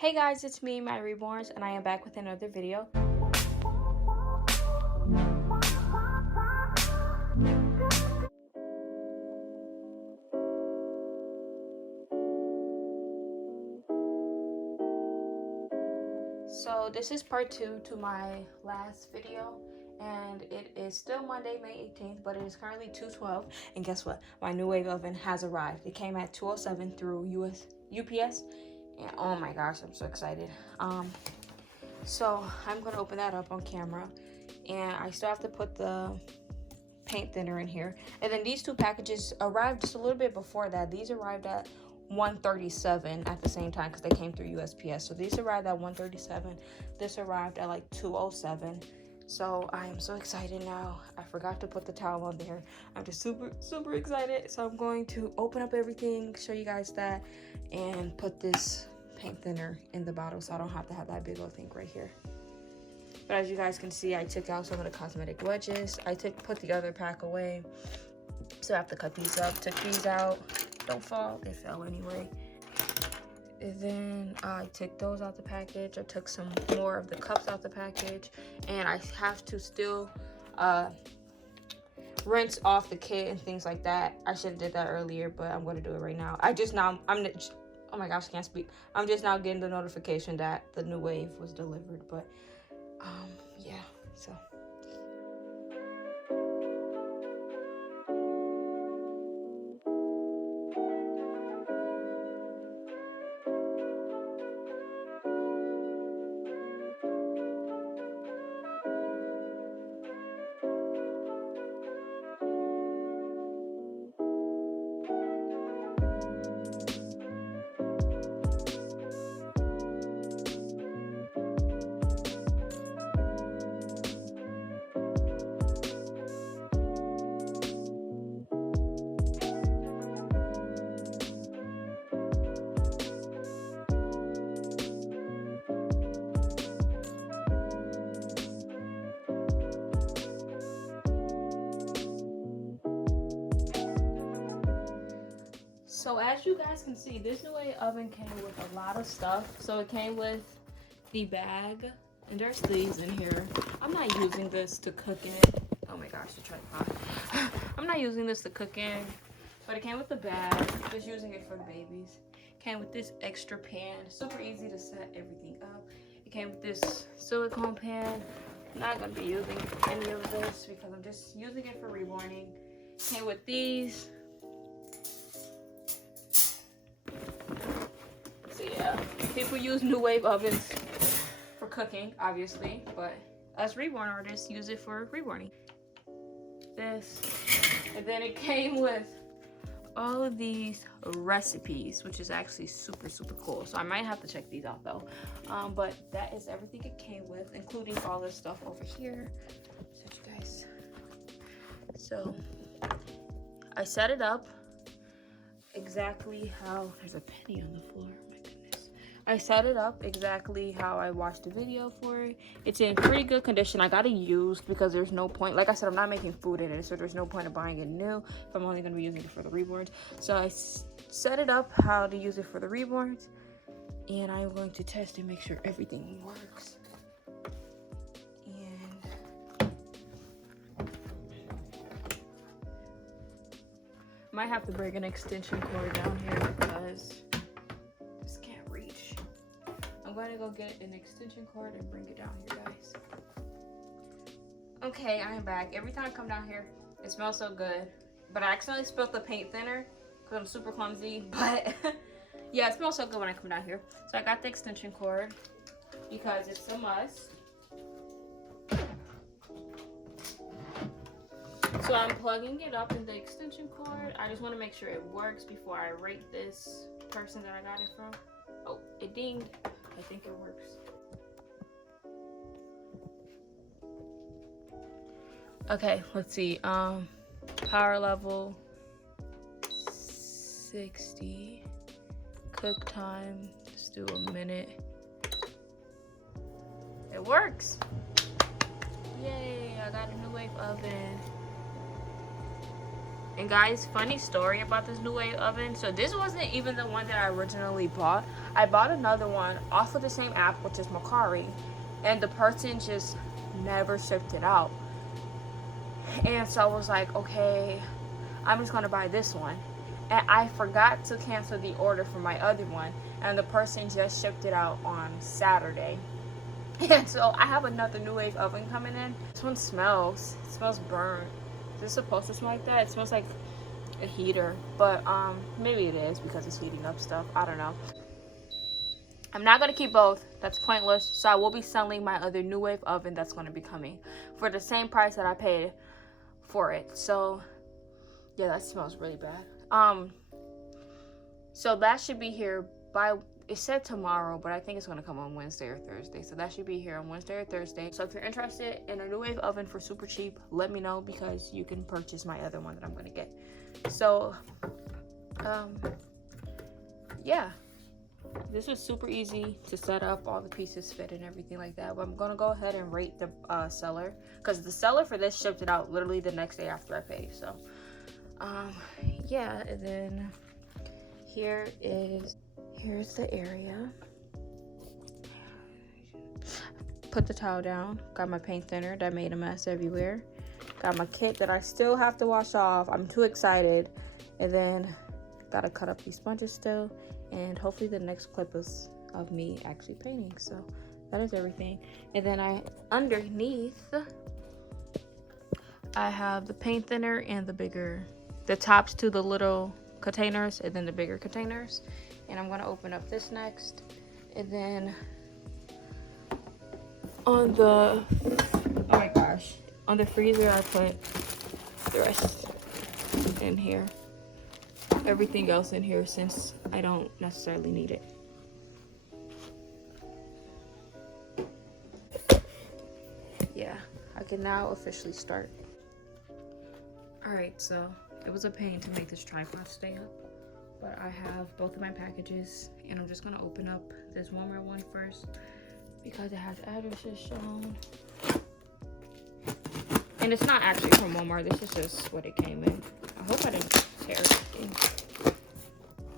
Hey guys, it's me, Mya Reborns, and I am back with another video. So this is part 2 to my last video, and it is still Monday, May 18th, but it is currently 2:12, and guess what? My new wave oven has arrived. It came at 2:07 through UPS, and oh my gosh, I'm so excited. So I'm gonna open that up on camera, and I still have to put the paint thinner in here. And then these two packages arrived just a little bit before that. These arrived at 1:37 at the same time because they came through USPS. So these arrived at 1:37. This arrived at like 2:07. So I am so excited now. I forgot to put the towel on there. I'm just super excited. So I'm going to open up everything, show you guys that, and put this paint thinner in the bottle so I don't have to have that big old thing right here. But as you guys can see, I took out some of the cosmetic wedges. I put the other pack away. So I have to cut these up. Took these out. Don't fall. They fell anyway. And then I took those out the package. I took some more of the cups out the package. And I have to still rinse off the kit and things like that. I should have did that earlier, but I'm going to do it right now. Oh my gosh, I can't speak. I'm just now getting the notification that the new wave was delivered. But yeah, so. So as you guys can see, this new wave oven came with a lot of stuff. So it came with the bag, and there's these in here. I'm not using this to cook in. Oh my gosh, the tripod. I'm not using this to cook in, but it came with the bag. Just using it for the babies. Came with this extra pan. Super easy to set everything up. It came with this silicone pan. I'm not gonna be using any of this because I'm just using it for reborning. Came with these. People use new wave ovens for cooking, obviously, but us reborn artists use it for reborning. This, and then it came with all of these recipes, which is actually super cool. So I might have to check these out though. But that is everything it came with, including all this stuff over here. So you guys, so I set it up exactly how. There's a penny on the floor. I set it up exactly how I watched the video for it. It's in pretty good condition. I got it used because there's no point. Like I said, I'm not making food in it, so there's no point of buying it new if I'm only going to be using it for the reborns. So I set it up how to use it for the reborns, and I'm going to test and make sure everything works. And I might have to bring an extension cord down here because I'm going to go get an extension cord and bring it down here, guys. Okay, I am back. Every time I come down here, it smells so good. But I accidentally spilled the paint thinner because I'm super clumsy. But yeah, it smells so good when I come down here. So I got the extension cord because it's a must. So I'm plugging it up in the extension cord. I just want to make sure it works before I rate this person that I got it from. Oh, it dinged. I think it works. Okay, let's see. Power level 60. Cook time, let's do a minute. It works. Yay, I got a new wave oven. And guys, funny story about this New Wave oven. So this wasn't even the one that I originally bought. I bought another one off of the same app, which is Mercari, and the person just never shipped it out. And so I was like, okay, I'm just gonna buy this one. And I forgot to cancel the order for my other one, and the person just shipped it out on Saturday. And so I have another New Wave oven coming in. This one smells burnt. Is this supposed to smell like that? It smells like a heater, but maybe it is because it's heating up stuff. I don't know. I'm not gonna keep both. That's pointless. So I will be selling my other New Wave oven that's gonna be coming for the same price that I paid for it. So yeah, that smells really bad. So that should be here by, it said tomorrow, but I think it's gonna come on Wednesday or Thursday. So that should be here on Wednesday or Thursday. So if you're interested in a New Wave oven for super cheap, let me know, because you can purchase my other one that I'm gonna get. So yeah, this was super easy to set up. All the pieces fit and everything like that. But I'm gonna go ahead and rate the seller, because the seller for this shipped it out literally the next day after I paid. So yeah, and then here's the area. Put the towel down. Got my paint thinner that made a mess everywhere. Got my kit that I still have to wash off. I'm too excited. And then gotta cut up these sponges still. And hopefully the next clip is of me actually painting. So that is everything. And then underneath I have the paint thinner and the tops to the little containers, and then the bigger containers. And I'm gonna open up this next. And then on the, oh my gosh, on the freezer I put the rest in here. Everything else in here, since I don't necessarily need it. Yeah, I can now officially start. Alright, so it was a pain to make this tripod stay up, but I have both of my packages, and I'm just gonna open up this Walmart one first because it has addresses shown. And it's not actually from Walmart, this is just what it came in. I hope I didn't tear anything.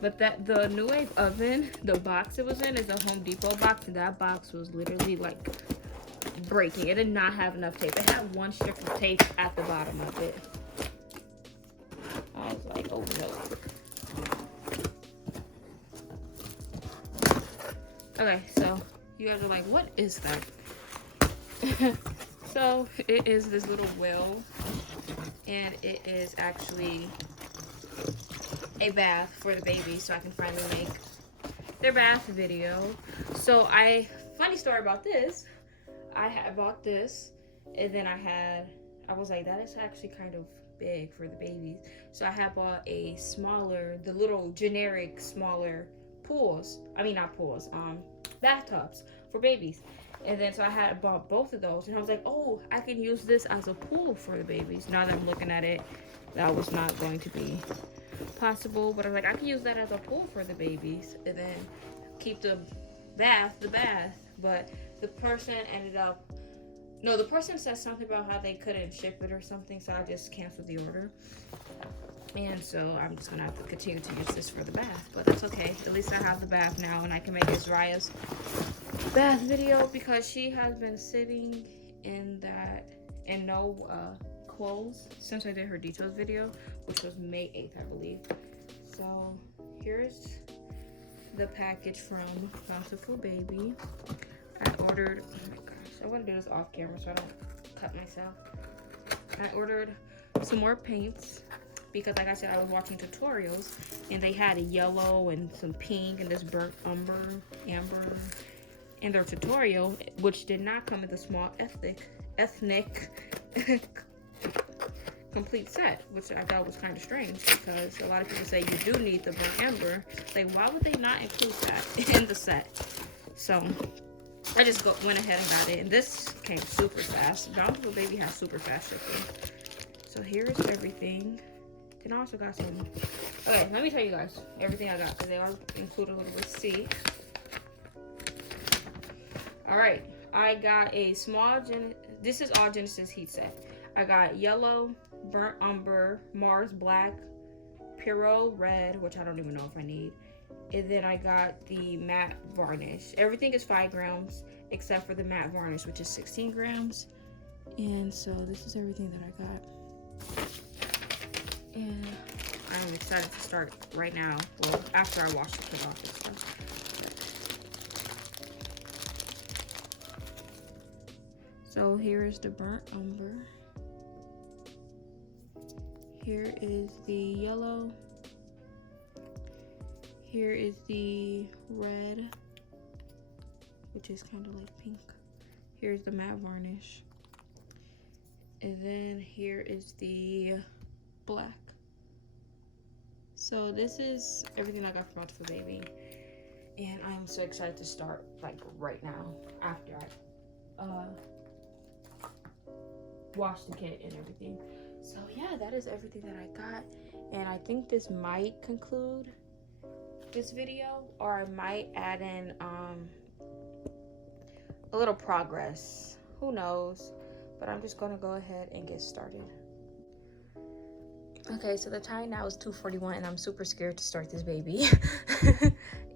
But the New Wave oven, the box it was in is a Home Depot box, and that box was literally like breaking. It did not have enough tape. It had one strip of tape at the bottom of it. I was like, oh no. Okay, so you guys are like, what is that? So it is this little wheel, and it is actually a bath for the baby, so I can finally make their bath video. So funny story about this, I had bought this, and then I was like, that is actually kind of big for the babies. So I had bought a smaller, the little generic smaller bathtubs for babies. And then so I had bought both of those, and I was like, oh, I can use this as a pool for the babies. Now that I'm looking at it, that was not going to be possible, but I was like, I can use that as a pool for the babies, and then keep the bath. But the person the person said something about how they couldn't ship it or something, so I just canceled the order. And so I'm just gonna have to continue to use this for the bath, but that's okay. At least I have the bath now, and I can make Xzriyah's bath video, because she has been sitting in no clothes since I did her details video, which was May 8th, I believe. So here's the package from Bountiful Baby. I ordered, oh my gosh, I want to do this off camera so I don't cut myself. I ordered some more paints because, like I said, I was watching tutorials, and they had a yellow and some pink and this burnt amber in their tutorial, which did not come in the small ethnic complete set, which I thought was kind of strange, because a lot of people say you do need the burnt amber. Like, why would they not include that in the set? So I just went ahead and got it, and this came super fast. Bountiful Baby has super fast shipping. So here's everything. Then I also got some. Okay, let me tell you guys everything I got, because they all include a little receipt. All right, I got a small this is all Genesis heat set. I got yellow, Burnt Umber, Mars Black, Pierrot Red, which I don't even know if I need. And then I got the matte varnish. Everything is 5 grams except for the matte varnish, which is 16 grams. And so this is everything that I got. And I'm excited to start right now. Well, after I wash the kit off and stuff. So here is the burnt umber. Here is the yellow. Here is the red, which is kind of like pink. Here's the matte varnish. And then here is the black. So this is everything I got from Bountiful Baby. And I'm so excited to start like right now after I wash the kit and everything. So yeah, that is everything that I got. And I think this might conclude this video, or I might add in a little progress. Who knows? But I'm just gonna go ahead and get started. Okay, so the time now is 2:41 and I'm super scared to start this baby.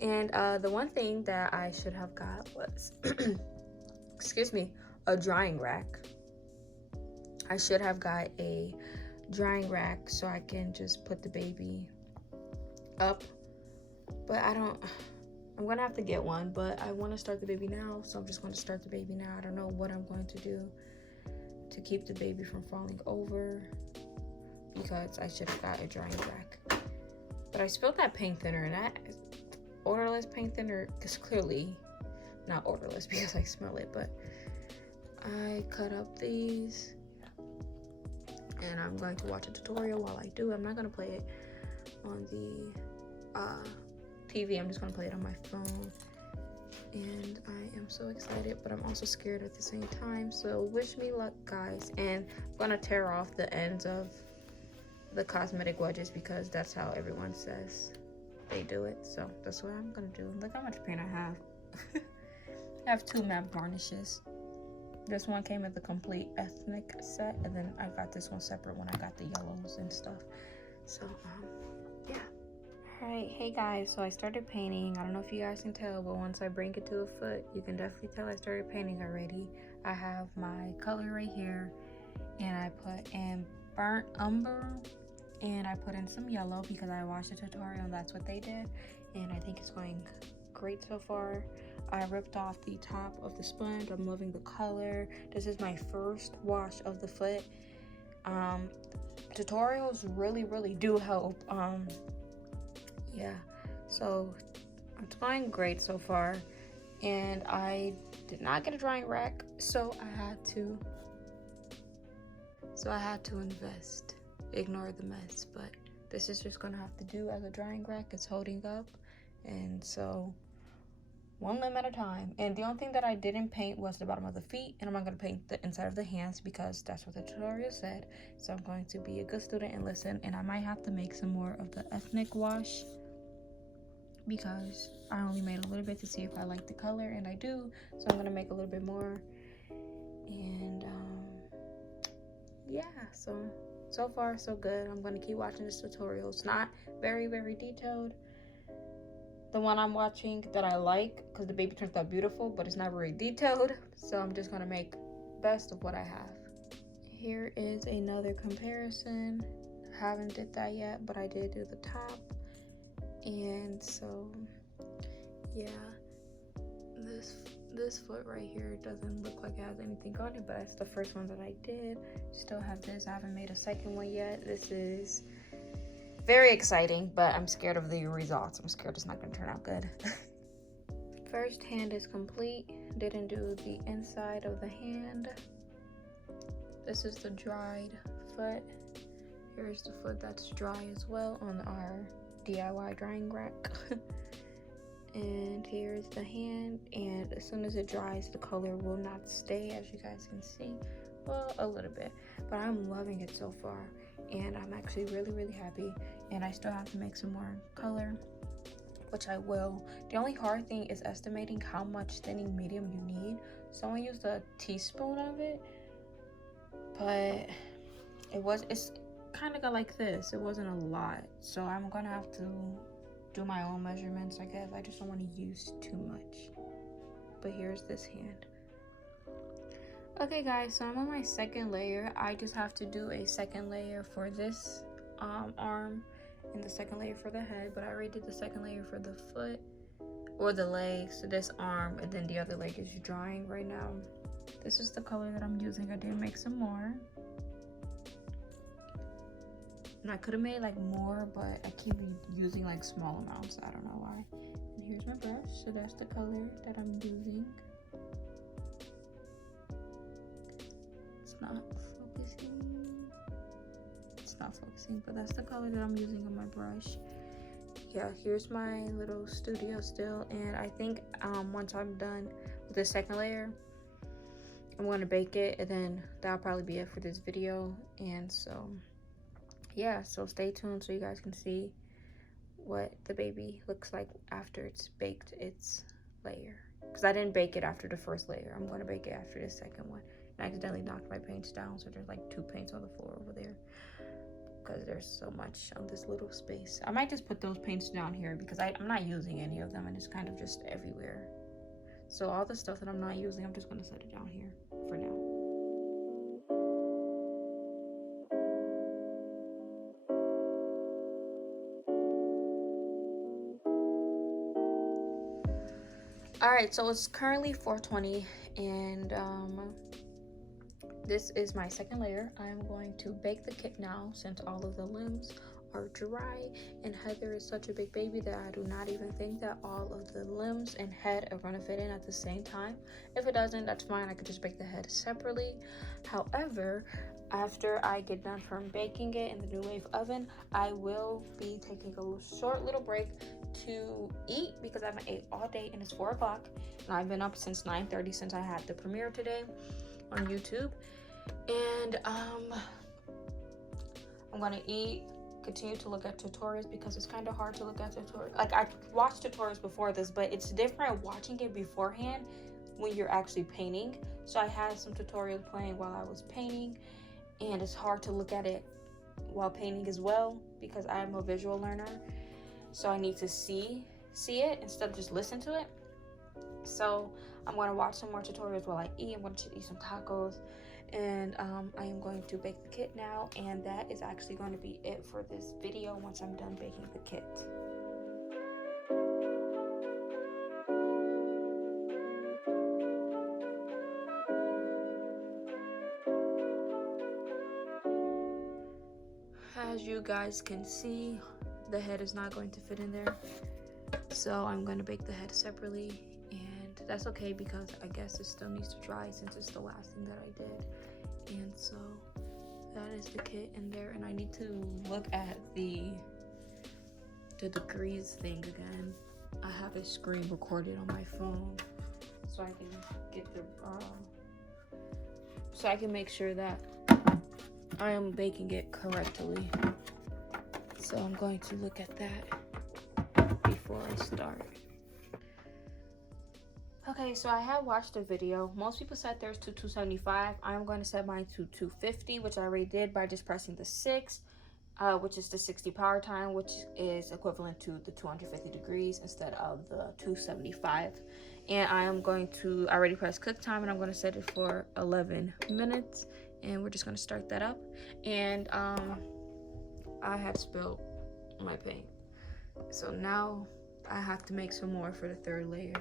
And the one thing that I should have got was excuse me, a drying rack. I should have got a drying rack so I can just put the baby up, but I'm gonna have to get one, but I want to start the baby now, so I'm just going to start the baby now. I don't know what I'm going to do to keep the baby from falling over, because I should have got a drying rack. But I spilled that paint thinner, and that odorless paint thinner is clearly not odorless because I smell it, but I cut up these and I'm going to watch a tutorial while I do. I'm not going to play it on the TV. I'm just going to play it on my phone. And I am so excited, but I'm also scared at the same time. So wish me luck, guys. And I'm going to tear off the ends of the cosmetic wedges because that's how everyone says they do it. So that's what I'm going to do. Look how much paint I have. I have 2 matte varnishes. This one came with the complete ethnic set, and then I got this one separate when I got the yellows and stuff. So yeah. Alright, hey guys, so I started painting. I don't know if you guys can tell, but once I bring it to a foot, you can definitely tell I started painting already. I have my color right here, and I put in burnt umber, and I put in some yellow because I watched a tutorial and that's what they did, and I think it's going great so far. I ripped off the top of the sponge. I'm loving the color. This is my first wash of the foot. Tutorials really do help. Yeah, so it's going great so far, and I did not get a drying rack, so I had to invest. Ignore the mess, but this is just gonna have to do as a drying rack. It's holding up, and so one limb at a time. And the only thing that I didn't paint was the bottom of the feet, and I'm not going to paint the inside of the hands because that's what the tutorial said. So I'm going to be a good student and listen, and I might have to make some more of the ethnic wash because I only made a little bit to see if I like the color, and I do. So I'm going to make a little bit more. And yeah, so far so good. I'm going to keep watching this tutorial. It's not very detailed. The one I'm watching that I like, because the baby turns out beautiful, but it's not very detailed, so I'm just gonna make best of what I have. Here is another comparison. I haven't did that yet, but I did do the top. And so yeah, this foot right here doesn't look like it has anything on it, but that's the first one that I did. Still have this. I haven't made a second one yet. This is very exciting, but I'm scared of the results. I'm scared it's not gonna turn out good. First hand is complete. Didn't do the inside of the hand. This is the dried foot. Here's the foot that's dry as well on our DIY drying rack. And here's the hand, and as soon as it dries, the color will not stay, as you guys can see. Well, a little bit, but I'm loving it so far, and I'm actually really happy. And I still have to make some more color, which I will. The only hard thing is estimating how much thinning medium you need. So I used a teaspoon of it, but it's kind of got like this. It wasn't a lot, so I'm gonna have to do my own measurements, I guess. I just don't want to use too much. But here's this hand. Okay guys, so I'm on my second layer. I just have to do a second layer for this arm and the second layer for the head, but I already did the second layer for the foot or the legs, so this arm, and then the other leg is drying right now. This is the color that I'm using. I did make some more, and I could have made like more, but I keep using like small amounts. I don't know why. And here's my brush, so that's the color that I'm using. It's not focusing, but that's the color that I'm using on my brush. Yeah, here's my little studio still, and I think once I'm done with the second layer, I'm going to bake it, and then that'll probably be it for this video. And so yeah, so stay tuned so you guys can see what the baby looks like after it's baked its layer, because I didn't bake it after the first layer. I'm going to bake it after the second one. And I accidentally knocked my paints down, so there's like 2 paints on the floor over there because there's so much on this little space. I might just put those paints down here because I'm not using any of them, and it's kind of just everywhere. So all the stuff that I'm not using, I'm just going to set it down here for now. Alright, so it's currently 4:20, and this is my second layer. I'm going to bake the kit now since all of the limbs are dry, and Heather is such a big baby that I do not even think that all of the limbs and head are going to fit in at the same time. If it doesn't, that's fine. I could just bake the head separately. However, after I get done from baking it in the New Wave oven, I will be taking a short little break to eat because I haven't ate all day, and it's 4 o'clock, and I've been up since 9:30 since I had the premiere today on YouTube. And I'm gonna eat, continue to look at tutorials because it's kind of hard to look at tutorials. Like, I watched tutorials before this, but it's different watching it beforehand when you're actually painting. So I had some tutorials playing while I was painting, and it's hard to look at it while painting as well because I'm a visual learner, so I need to see it instead of just listen to it. So I'm going to watch some more tutorials while I eat. I'm going to eat some tacos, and I am going to bake the kit now, and that is actually going to be it for this video once I'm done baking the kit. As you guys can see, the head is not going to fit in there, so I'm going to bake the head separately, and that's okay because I guess it still needs to dry since it's the last thing that I did. And so that is the kit in there, and I need to look at the degrees thing again. I have a screen recorded on my phone so I can get the so I can make sure that I am baking it correctly. So I'm going to look at that before I start. Okay, so I have watched the video. Most people set theirs to 275. I'm going to set mine to 250, which I already did by just pressing the 6, which is the 60 power time, which is equivalent to the 250 degrees instead of the 275. And I already pressed cook time, and I'm going to set it for 11 minutes. And we're just going to start that up. And I have spilled my paint, so now I have to make some more for the third layer,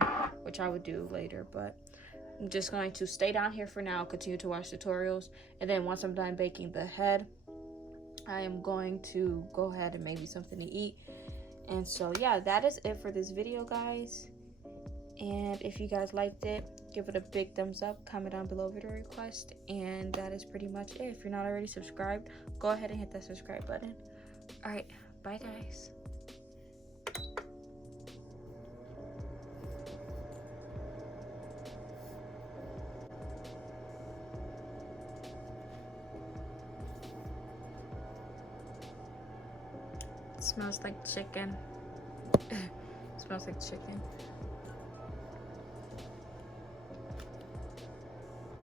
which I would do later, but I'm just going to stay down here for now, continue to watch tutorials, and then once I'm done baking the head, I am going to go ahead and maybe something to eat. And so yeah, that is it for this video, guys. And if you guys liked it, give it a big thumbs up, comment down below video request, and that is pretty much it. If you're not already subscribed, go ahead and hit that subscribe button. All right, bye guys. It smells like chicken. It smells like chicken.